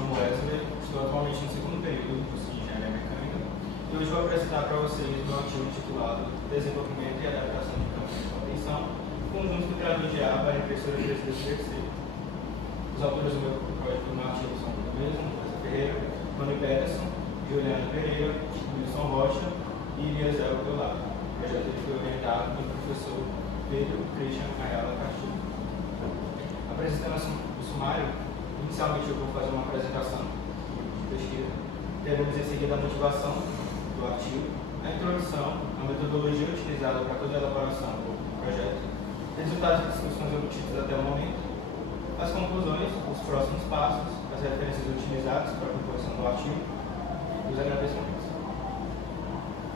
chamo Wesley, estou atualmente no segundo período do curso de Engenharia Mecânica e hoje vou apresentar para vocês o meu artigo intitulado Desenvolvimento e Adaptação de Campos de Contenção, conjunto do criador de A para a impressora 3D flexível. Os autores do meu artigo são o mesmo, Rosa Ferreira, Mano Pederson, Juliana Pereira, Wilson Rocha e Eliezer Belado. O projeto foi orientado pelo professor Pedro Christian Ayala Castilho. Apresentando o sumário, inicialmente eu vou fazer uma apresentação de pesquisa. Teremos em seguida a motivação do artigo, a introdução, a metodologia utilizada para toda a elaboração do projeto, resultados de discussões obtidos até o momento, as conclusões, os próximos passos, as referências utilizadas para a composição do artigo e os agradecimentos.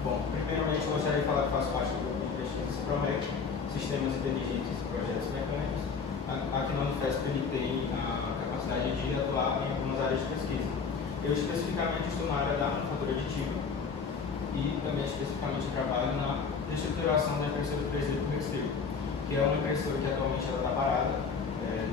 Bom, primeiramente gostaria de falar que faço parte do grupo de pesquisa CIPROMEC, Sistemas Inteligentes e Projetos Mecânicos. Aqui no Unifesp ele tem a capacidade de atuar em algumas áreas de pesquisa. Eu especificamente estou na área da manufatura aditiva e também especificamente trabalho na reestruturação da impressora 3D flexível, que é uma impressora que atualmente está parada,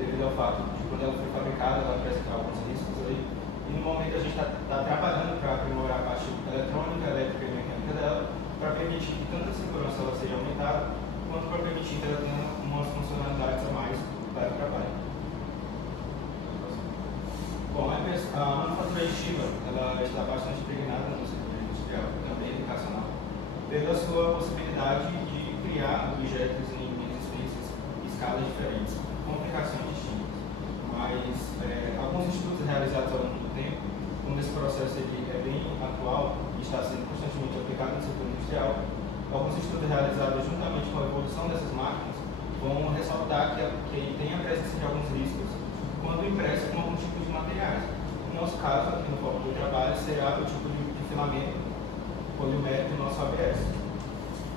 devido ao fato de quando ela foi fabricada ela apresentar alguns riscos aí, e no momento a gente está trabalhando para aprimorar a parte eletrônica, elétrica e mecânica dela, para permitir que tanto a segurança ela seja aumentada, quanto para permitir que ela tenha umas funcionalidades a mais para o trabalho. Bom, a manufatura aditiva ela está bastante impregnada no setor industrial, também educacional, pela sua possibilidade de criar objetos em dimensões e escalas diferentes, com aplicações distintas. Mas alguns estudos realizados ao longo do tempo, como esse processo é bem atual e está sendo constantemente aplicado no setor industrial, alguns estudos realizados juntamente com a evolução dessas máquinas vão ressaltar que tem a presença de alguns riscos quando impresso com algum tipo de materiais. No nosso caso, aqui no foco do trabalho, será o tipo de filamento polimétrico do nosso ABS,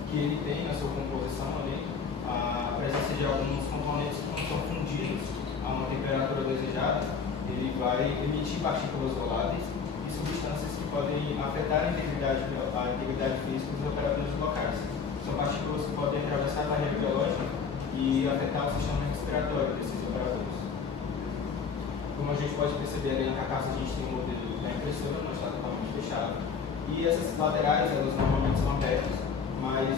que ele tem na sua composição ali a presença de alguns componentes que, quando são fundidos a uma temperatura desejada, ele vai emitir partículas voláteis e substâncias que podem afetar a integridade física dos operadores locais. São partículas que podem atravessar a barreira biológica e afetar o sistema respiratório desses operadores. Como a gente pode perceber ali na carcaça, a gente tem um modelo da impressora, não está totalmente fechado. E essas laterais, elas normalmente são abertas, mas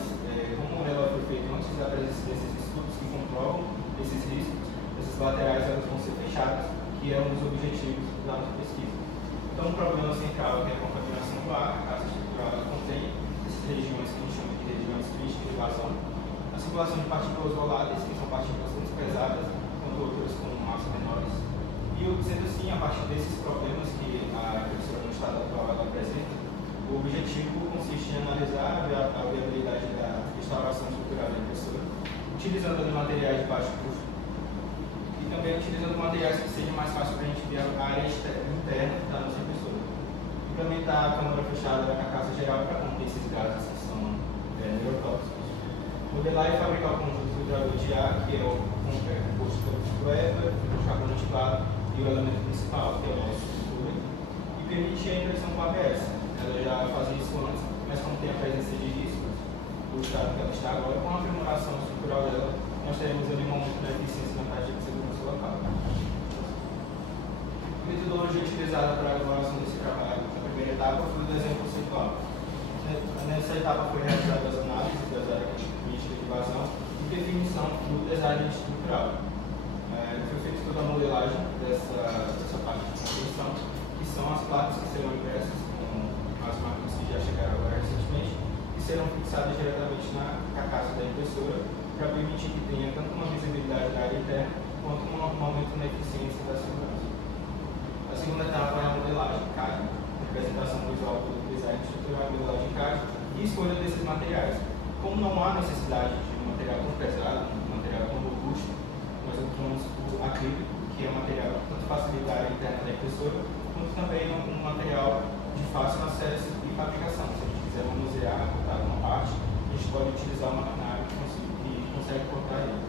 como ela foi feita antes da presença desses estudos que comprovam esses riscos, essas laterais elas vão ser fechadas, que é um dos objetivos da nossa pesquisa. Então, o problema central é que a contaminação do ar, a carcaça estrutural, ela contém essas regiões que a gente chama de regiões críticas de vazão, a circulação de partículas voláteis, que são partículas menos pesadas, quanto outras com massa menores. E, sendo assim, a partir desses problemas que a impressora no estado atual ela apresenta, o objetivo consiste em analisar a viabilidade da restauração estrutural da impressora, utilizando materiais de baixo custo e também utilizando materiais que sejam mais fáceis para a gente ver a área interna da nossa impressora. Implementar a câmara fechada da carcaça geral para conter esses gases que são neurotóxicos. Modelar e fabricar o conjunto filtrador de ar, que é o composto pelo éter, o carbono ativado e o elemento principal, que é o nosso fluido, e permitir a impressão com ABS. Ela já fazia isso antes, mas como tem a presença de riscos, o estado que ela está agora, com a aprimoração estrutural dela, nós teremos ali um aumento da eficiência na taxa de segurança local. A metodologia utilizada para a elaboração desse trabalho, na primeira etapa, foi o desenho conceitual. Nessa etapa foi realizada as análises das áreas críticas de vazão e definição do design estrutural. Foi feita toda a modelagem dessa parte de contenção, que são as placas que serão impressas com as máquinas que já chegaram agora recentemente e serão fixadas diretamente na carcaça da impressora para permitir que tenha tanto uma visibilidade da área interna quanto um aumento na eficiência da segurança. A segunda etapa é a modelagem CAD, representação visual do design estrutural, modelagem CAD e escolha desses materiais. Como não há necessidade de um material tão pesado, um material tão robusto, nós optamos por acrílico, que é um material que tanto facilita a área interna da impressora, quanto também um material de fácil acesso e fabricação. Se a gente quiser manusear, cortar uma parte, a gente pode utilizar uma máquina que consegue cortar ele.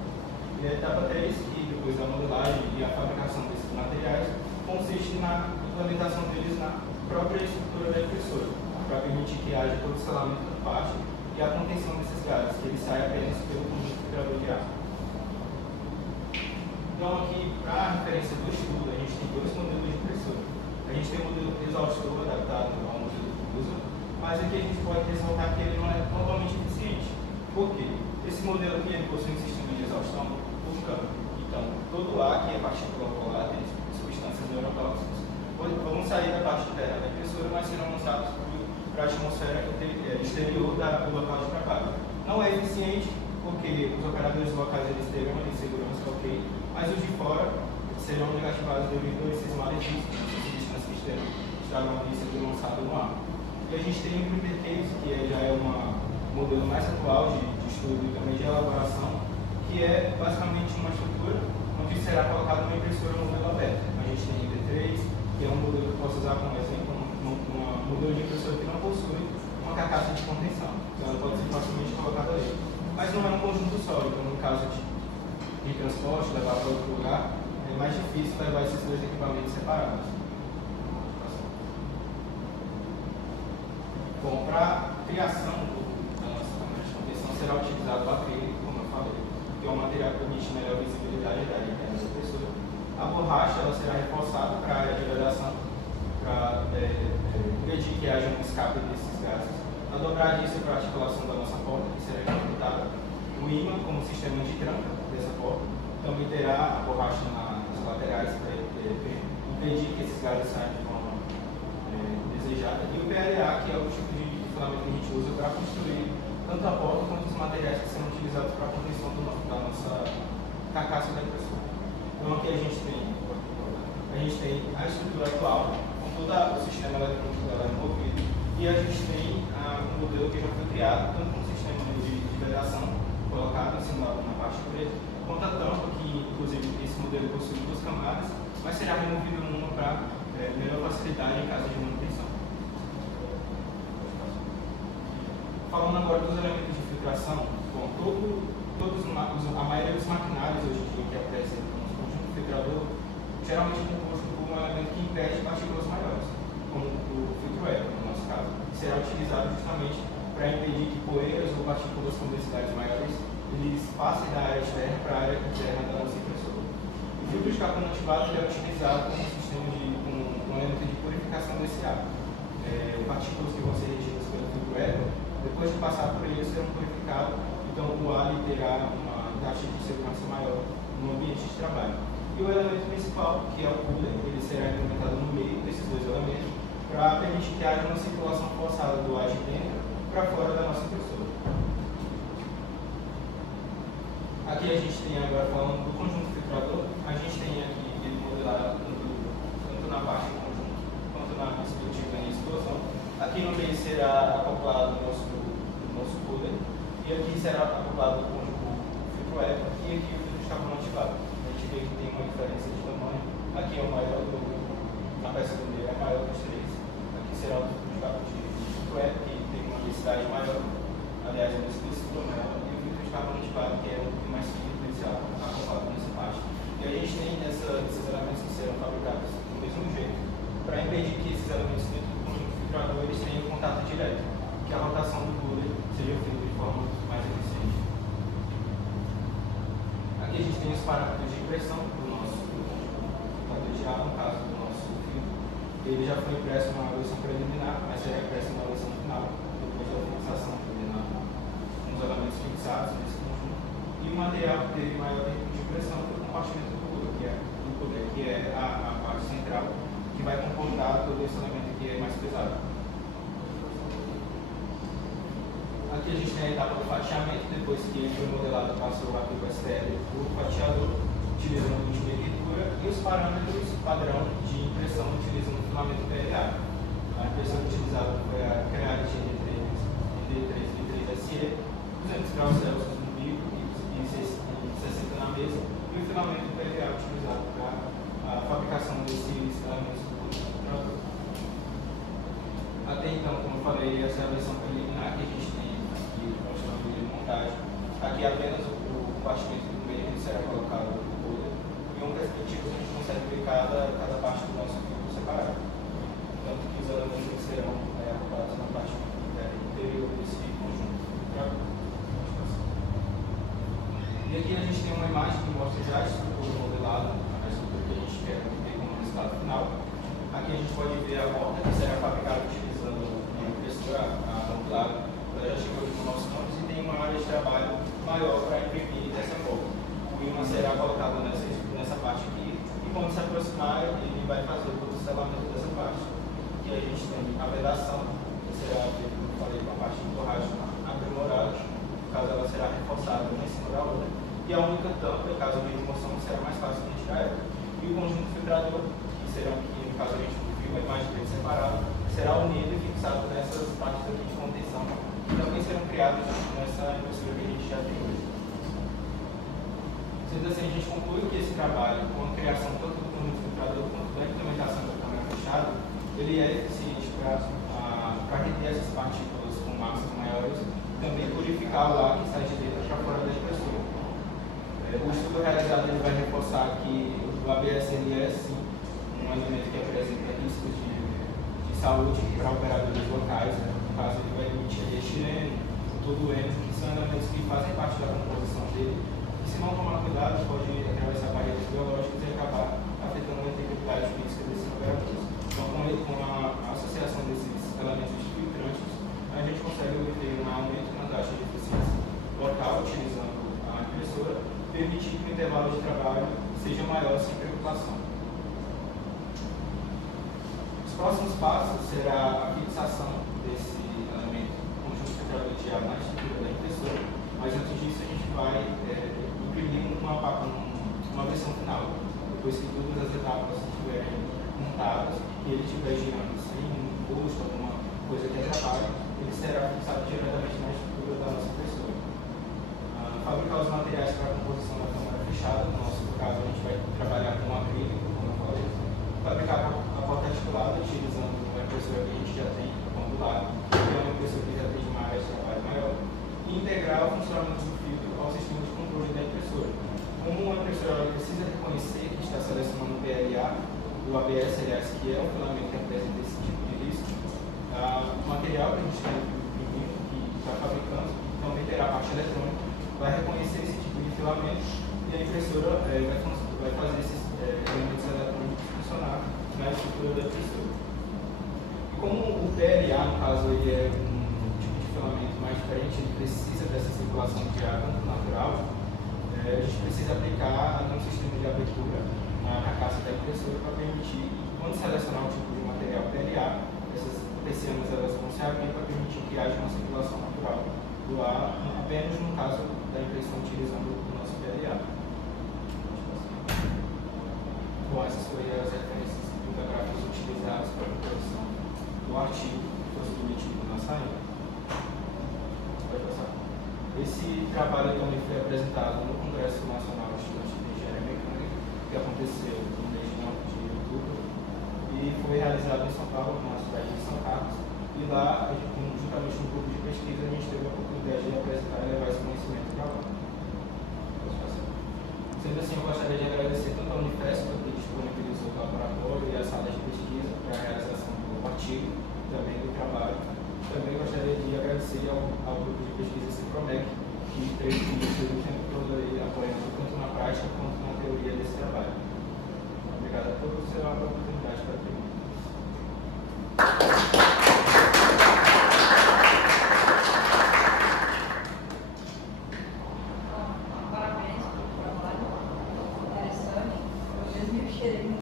E a etapa 3, que depois da modelagem e a fabricação desses materiais, consiste na implementação deles na própria estrutura da impressora, para permitir que haja todo o selamento da parte e a contenção desses gases, que ele sai apenas pelo conjunto filtrador de ar. Então, aqui, para a referência do estudo, a gente tem dois modelos de impressora. mas aqui a gente pode ressaltar que ele não é totalmente eficiente. Por quê? Esse modelo aqui ele possui um sistema de exaustão por campo. Então, todo ar que é partícula polar tem substâncias neurotóxicas, vão sair da parte interna da impressora, mas serão lançados para a atmosfera exterior do local de trabalho. Não é eficiente, porque os operadores locais eles terão uma insegurança, ok, mas os de fora serão negativados devido a esses malefícios, essas substâncias que estarão ali sendo lançadas no ar. E a gente tem o Prepper Case, que já é um modelo mais atual de estudo e também de elaboração, que é basicamente uma estrutura onde será colocada uma impressora no modelo aberto. A gente tem o D3, que é um modelo que eu posso usar como exemplo, um modelo de impressora que não possui uma carcaça de contenção. Então ela pode ser facilmente colocada ali. Mas não é um conjunto só, então no caso de transporte, levar para outro lugar, é mais difícil levar esses dois equipamentos separados. Bom, para a criação da nossa câmera de contenção será utilizado o acrílico, como eu falei, que é um material que permite melhor visibilidade da área interna da impressora. A borracha ela será reforçada para a área de vedação, para impedir que haja um escape desses gases. A dobradiça para a articulação da nossa porta, que será implementada. O ímã como sistema de tranca dessa porta. Também terá a borracha nas laterais para impedir que esses gases saiam de forma desejada. E o PLA, que é o tipo de filamento que a gente usa para construir tanto a porta quanto os materiais que são utilizados para a contenção da nossa carcaça da impressora. Então aqui a gente tem a estrutura atual, com todo o sistema eletrônico dela envolvido, e a gente tem um modelo que já foi criado, tanto com um sistema de vedação colocado em cima na parte preta, quanto a tampa, que inclusive esse modelo possui 2 camadas, mas será removido uma para melhor facilidade em caso de manutenção. Falando agora dos elementos de filtração, bom, a maioria dos maquinários hoje em dia que apresentam no conjunto filtrador, geralmente é composto por um elemento que impede partículas maiores, como o filtro eco, no nosso caso, que será utilizado justamente para impedir que poeiras ou partículas com densidades maiores eles passem da área externa para a área interna da nossa impressora. O filtro de carbono ativado é utilizado como sistema um elemento de purificação desse ar. Partículas que vão ser retidas pelo filtro eco, depois de passar por ele, serão purificados, então o ar terá uma taxa de segurança maior no ambiente de trabalho. E o elemento principal, que é o cooler, ele será implementado no meio desses dois elementos, para permitir que haja uma circulação forçada do ar de dentro para fora da nossa impressora. Aqui a gente tem agora, falando do conjunto filtrador, a gente tem aqui ele modelado tanto na parte do conjunto quanto na perspectiva em explosão. Aqui no meio será acoplado o nosso cooler, e aqui será acoplado o filtro eco, e aqui o filtro de carbono ativado. A gente vê que tem uma diferença de tamanho. Aqui é o maior na peça do meio é maior dos três. Aqui será o filtro eco, que tem uma densidade maior, aliás, uma espessura maior, e o filtro de carbono ativado, que é o mais diferenciado, acoplado nessa parte. E a gente tem esses elementos que serão fabricados do mesmo jeito, para impedir que esses elementos dentro do conjunto filtrador eles tenham contato direto, que a rotação do cooler seja feita de forma mais eficiente. Aqui a gente tem os parâmetros de impressão do nosso filtrador de ar, no caso do nosso filtro. Ele já foi impresso numa versão preliminar, mas será impresso na versão final, depois da fixação com os elementos fixados nesse conjunto. E o material que teve maior tempo de impressão foi o compartimento do cooler, que é a parte central, que vai comportar todo esse elemento que é mais pesado. Aqui a gente tem a etapa do fatiamento, depois que ele foi modelado, passou lá pelo STL o fatiador, utilizando o de leitura, e os parâmetros padrão de impressão utilizando o filamento PLA. A impressão utilizada foi a Creality D3SE, 200 graus Celsius no bico e 60 na mesa, e o filamento PLA utilizado para a fabricação desses elementos do filtrador. Até então, como eu falei, essa é a versão preliminar que a gente tem aqui mostrando o vídeo de montagem. Aqui apenas o compartimento do meio que será colocado no cooler. Em uma perspectiva a gente consegue ver cada parte do nosso filtro separado. Tanto que os elementos serão acoplados na parte interior desse conjunto. E aqui a gente tem uma imagem que mostra já a estrutura modelada, a estrutura que a gente quer ter como resultado final. Aqui a gente pode ver a porta que será fabricada utilizando uma impressora arquitetura modular, ela já chegou aqui nos nossos campos e tem uma área de trabalho maior para imprimir dessa forma. O ímã será colocado nessa parte aqui e quando se aproximar ele vai fazer todo o selamento dessa parte. E a gente tem a vedação, que será feita, como eu falei, com a parte de borracha aprimorada, no caso ela será reforçada uma em cima da outra. E a única tampa, em caso de remoção, será mais fácil de retirar ela. E o conjunto filtrador, que no caso a gente viu a imagem dele separado, será unido e fixado nessas partes aqui de contenção, que também serão criadas nessa impressora que a gente já tem hoje. Sendo assim, a gente conclui que esse trabalho, com a criação tanto do conjunto filtrador quanto da implementação da câmara fechada, ele é eficiente para reter essas partículas com massas maiores e também purificar o ar que sai de dentro para fora da impressora. O estudo realizado ele vai reforçar que o ABS ele é sim um elemento que apresenta riscos de saúde para operadores locais. No caso, ele vai emitir etileno, tolueno, que são elementos que fazem parte da composição dele. E se não tomar cuidado, pode atravessar barreiras biológicas e acabar afetando a integridade física desses operadores. Então, com a associação desses elementos filtrantes, a gente consegue obter um aumento na taxa de eficiência local, utilizando a impressora, permitir que o intervalo de trabalho seja maior sem preocupação. Os próximos passos será a fixação desse elemento conjunto filtrador de ar na estrutura da impressora, mas antes disso a gente vai imprimir uma versão final. Depois que todas as etapas estiverem montadas e ele estiver girando sem custo, alguma coisa que atrapalhe, ele será fixado diretamente na estrutura da nossa impressora. Fabricar os materiais para a composição da câmara fechada, no nosso caso a gente vai trabalhar com acrílico, como eu falei, fabricar a porta articulada utilizando uma impressora que a gente já tem modular, que é uma impressora que já tem uma área de trabalho maior, e integrar o funcionamento do filtro ao sistema de controle da impressora. Como uma impressora precisa reconhecer que está selecionando o PLA, o ABS, aliás, que é um filamento que apresenta esse tipo de risco, o material que a gente está imprimindo, que está fabricando, também terá a parte eletrônica, vai reconhecer esse tipo de filamento e a impressora vai fazer esses elementos eletrônicos funcionar na estrutura da impressora. E como o PLA, no caso, ele é um tipo de filamento mais diferente, ele precisa dessa circulação de ar tanto natural, a gente precisa aplicar um sistema de abertura na carcaça da impressora para permitir, quando selecionar um tipo de material PLA, essas persianas elas vão se abrir para permitir que haja uma circulação natural do ar, apenas no caso da impressão utilizando o nosso PLA. Bom, essas foram as referências bibliográficas utilizadas para a composição do artigo que foi submetido na saída. Pode passar. Esse trabalho também foi apresentado no Congresso Nacional de Estudantes de Engenharia Mecânica, que aconteceu no mês de outubro, e foi realizado em São Paulo, na cidade de São Carlos. E lá, juntamente com um grupo de pesquisa, a gente teve a oportunidade de apresentar e levar esse conhecimento para lá. Sendo assim, eu gostaria de agradecer tanto a Unifesp, que disponibilizou o laboratório e a sala de pesquisa para a realização do artigo, também do trabalho. Também gostaria de agradecer ao grupo de pesquisa CIPROMEC, que teve o tempo todo aí apoiando tanto na prática quanto na teoria desse trabalho. Obrigado a todos e uma boa oportunidade para ter.